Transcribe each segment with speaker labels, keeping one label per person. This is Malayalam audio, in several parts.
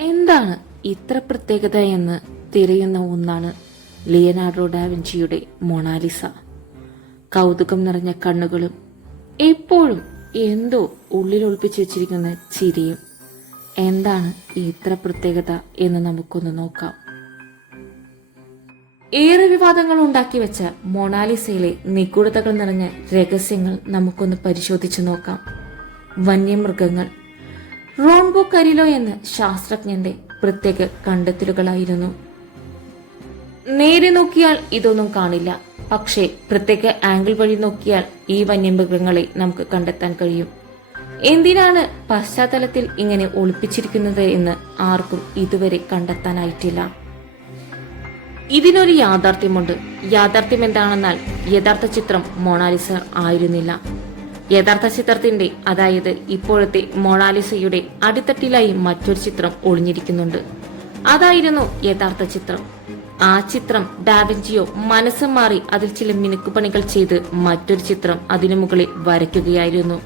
Speaker 1: എന്താണ് ഇത്ര പ്രത്യേകത എന്ന് തിരയുന്ന ഒന്നാണ് ലിയനാർഡോ ഡാവിഞ്ചിയുടെ മൊണാലിസ. കൗതുകം നിറഞ്ഞ കണ്ണുകളും എപ്പോഴും എന്തോ ഉള്ളിൽ ഒളിപ്പിച്ചു വെച്ചിരിക്കുന്ന ചിരിയും. എന്താണ് ഇത്ര പ്രത്യേകത എന്ന് നമുക്കൊന്ന് നോക്കാം. ഏറെ വിവാദങ്ങൾ ഉണ്ടാക്കി വെച്ച മൊണാലിസയിലെ നിഗൂഢതകൾ നിറഞ്ഞ രഹസ്യങ്ങൾ നമുക്കൊന്ന് പരിശോധിച്ചു നോക്കാം. വന്യമൃഗങ്ങൾ റോൺബോ കരിലോ എന്ന ശാസ്ത്രജ്ഞന്റെ പ്രത്യേക കണ്ടെത്തലുകളായിരുന്നു. നേരെ നോക്കിയാൽ ഇതൊന്നും കാണില്ല. പക്ഷേ പ്രത്യേക ആംഗിൾ വഴി നോക്കിയാൽ ഈ വന്യമൃഗങ്ങളെ നമുക്ക് കണ്ടെത്താൻ കഴിയും. എന്തിനാണ് പശ്ചാത്തലത്തിൽ ഇങ്ങനെ ഒളിപ്പിച്ചിരിക്കുന്നത് എന്ന് ആർക്കും ഇതുവരെ കണ്ടെത്താനായിട്ടില്ല. ഇതിനൊരു യാഥാർത്ഥ്യമുണ്ട്. യാഥാർത്ഥ്യം എന്താണെന്നാൽ യഥാർത്ഥ ചിത്രം മൊണാലിസ ആയിരുന്നില്ല. യഥാർത്ഥ ചിത്രത്തിന്റെ അതായത് ഇപ്പോഴത്തെ മൊണാലിസയുടെ അടിത്തട്ടിലായി മറ്റൊരു ചിത്രം ഒളിഞ്ഞിരിക്കുന്നുണ്ട്. അതായിരുന്നു യഥാർത്ഥ ചിത്രം. ആ ചിത്രം ഡാവിഞ്ചിയോ മനസ്സ് മാറി അതിൽ ചില മിനുക്കുപണികൾ ചെയ്ത് മറ്റൊരു ചിത്രം അതിനു മുകളിൽ വരയ്ക്കുകയായിരുന്നു.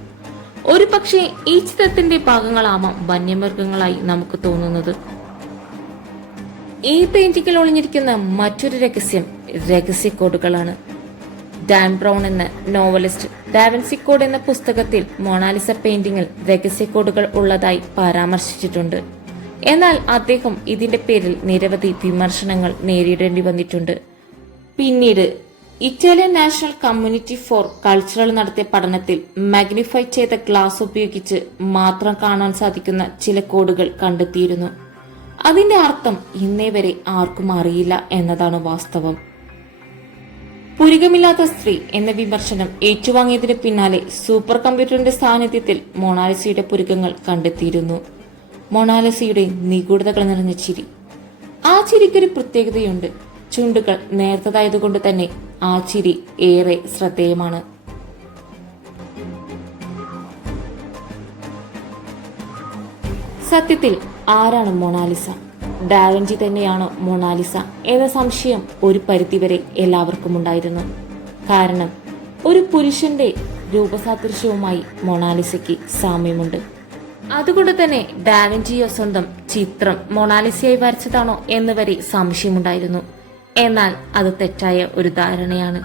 Speaker 1: ഒരു പക്ഷേ ഈ ചിത്രത്തിന്റെ ഭാഗങ്ങളാവാം വന്യമൃഗങ്ങളായി നമുക്ക് തോന്നുന്നത്. ഈ പെയിന്റിങ്ങിൽ ഒളിഞ്ഞിരിക്കുന്ന മറ്റൊരു രഹസ്യം രഹസ്യ കോഡുകളാണ് ഡാൻ ബ്രൗൺ എന്ന നോവലിസ്റ്റ് ഡാവൻസി കോഡ് എന്ന പുസ്തകത്തിൽ മൊണാലിസ പെയിന്റിംഗിൽ രഹസ്യ കോഡുകൾ ഉള്ളതായി പരാമർശിച്ചിട്ടുണ്ട്. എന്നാൽ അദ്ദേഹം ഇതിന്റെ പേരിൽ നിരവധി വിമർശനങ്ങൾ നേരിടേണ്ടി വന്നിട്ടുണ്ട്. പിന്നീട് Italian national community for cultural നടത്തിയ പഠനത്തിൽ മാഗ്നിഫൈ ചെയ്ത ഗ്ലാസ് ഉപയോഗിച്ച് മാത്രം കാണാൻ സാധിക്കുന്ന ചില കോഡുകൾ കണ്ടെത്തിയിരുന്നു. അതിന്റെ അർത്ഥം ഇന്നേ വരെ ആർക്കും അറിയില്ല എന്നതാണ് വാസ്തവം. പുരികമില്ലാത്ത സ്ത്രീ എന്ന വിമർശനം ഏറ്റുവാങ്ങിയതിന് പിന്നാലെ സൂപ്പർ കമ്പ്യൂട്ടറിന്റെ സാന്നിധ്യത്തിൽ മൊണാലിസയുടെ പുരുകങ്ങൾ കണ്ടെത്തിയിരുന്നു. മൊണാലിസയുടെ നിഗൂഢതകൾ നിറഞ്ഞ ചിരി. ആ ചിരിക്കൊരു പ്രത്യേകതയുണ്ട്. ചുണ്ടുകൾ നേർത്തതായതുകൊണ്ട് തന്നെ ആ ചിരി ഏറെ ശ്രദ്ധേയമാണ്. സത്യത്തിൽ ആരാണ് മൊണാലിസ? ഡാവിഞ്ചി തന്നെയാണ് മൊണാലിസ എന്ന സംശയം ഒരു പരിധിവരെ എല്ലാവർക്കും ഉണ്ടായിരുന്നു. കാരണം ഒരു പുരുഷന്റെ രൂപസാദൃശ്യവുമായി മൊണാലിസയ്ക്ക് സാമ്യമുണ്ട്. അതുകൊണ്ട് തന്നെ ഡാവിഞ്ചിയോ സ്വന്തം ചിത്രം മൊണാലിസയായി വരച്ചതാണോ എന്ന് വരെ സംശയമുണ്ടായിരുന്നു. എന്നാൽ അത് തെറ്റായ ഒരു ധാരണയാണ്.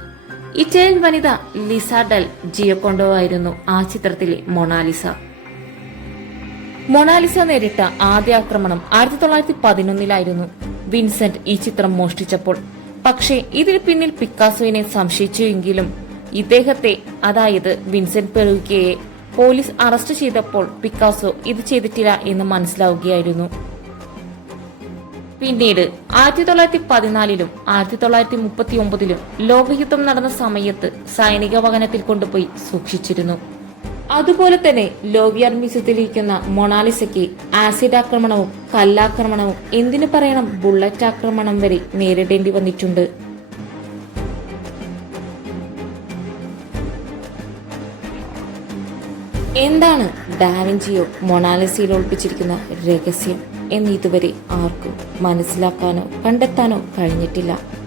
Speaker 1: ഇറ്റാലിയൻ വനിത ലിസ ഡൽ ജിയോകൊണ്ടോ ആയിരുന്നു ആ ചിത്രത്തിലെ മൊണാലിസ. മൊണാലിസ നേരിട്ട ആദ്യ ആക്രമണം ആയിരത്തി തൊള്ളായിരത്തി പതിനൊന്നിലായിരുന്നു വിൻസെന്റ് ഈ ചിത്രം മോഷ്ടിച്ചപ്പോൾ. പക്ഷേ ഇതിന് പിന്നിൽ പിക്കാസോയിനെ സംശയിച്ചുവെങ്കിലും ഇദ്ദേഹത്തെ അതായത് വിൻസെന്റ് പെറുകിയെ പോലീസ് അറസ്റ്റ് ചെയ്തപ്പോൾ പിക്കാസോ ഇത് ചെയ്തിട്ടില്ല എന്ന് മനസ്സിലാവുകയായിരുന്നു. പിന്നീട് ആയിരത്തി തൊള്ളായിരത്തി പതിനാലിലും ആയിരത്തി തൊള്ളായിരത്തി മുപ്പത്തി ഒമ്പതിലും ലോകയുദ്ധം നടന്ന സമയത്ത് സൈനിക വകനത്തിൽ കൊണ്ടുപോയി സൂക്ഷിച്ചിരുന്നു. അതുപോലെ തന്നെ ലോവിയർ മ്യൂസിയത്തിലിരിക്കുന്ന മൊണാലിസയ്ക്ക് ആസിഡ് ആക്രമണവും കല്ലാക്രമണവും എന്തിനു പറയണം ബുള്ളറ്റ് ആക്രമണം വരെ നേരിടേണ്ടി വന്നിട്ടുണ്ട്. എന്താണ് ഡാവിഞ്ചിയോ മൊണാലിസയിൽ ഒളിപ്പിച്ചിരിക്കുന്ന രഹസ്യം? എന്ന് ഇതുവരെ ആർക്കും മനസ്സിലാക്കാനോ കണ്ടെത്താനോ കഴിഞ്ഞിട്ടില്ല.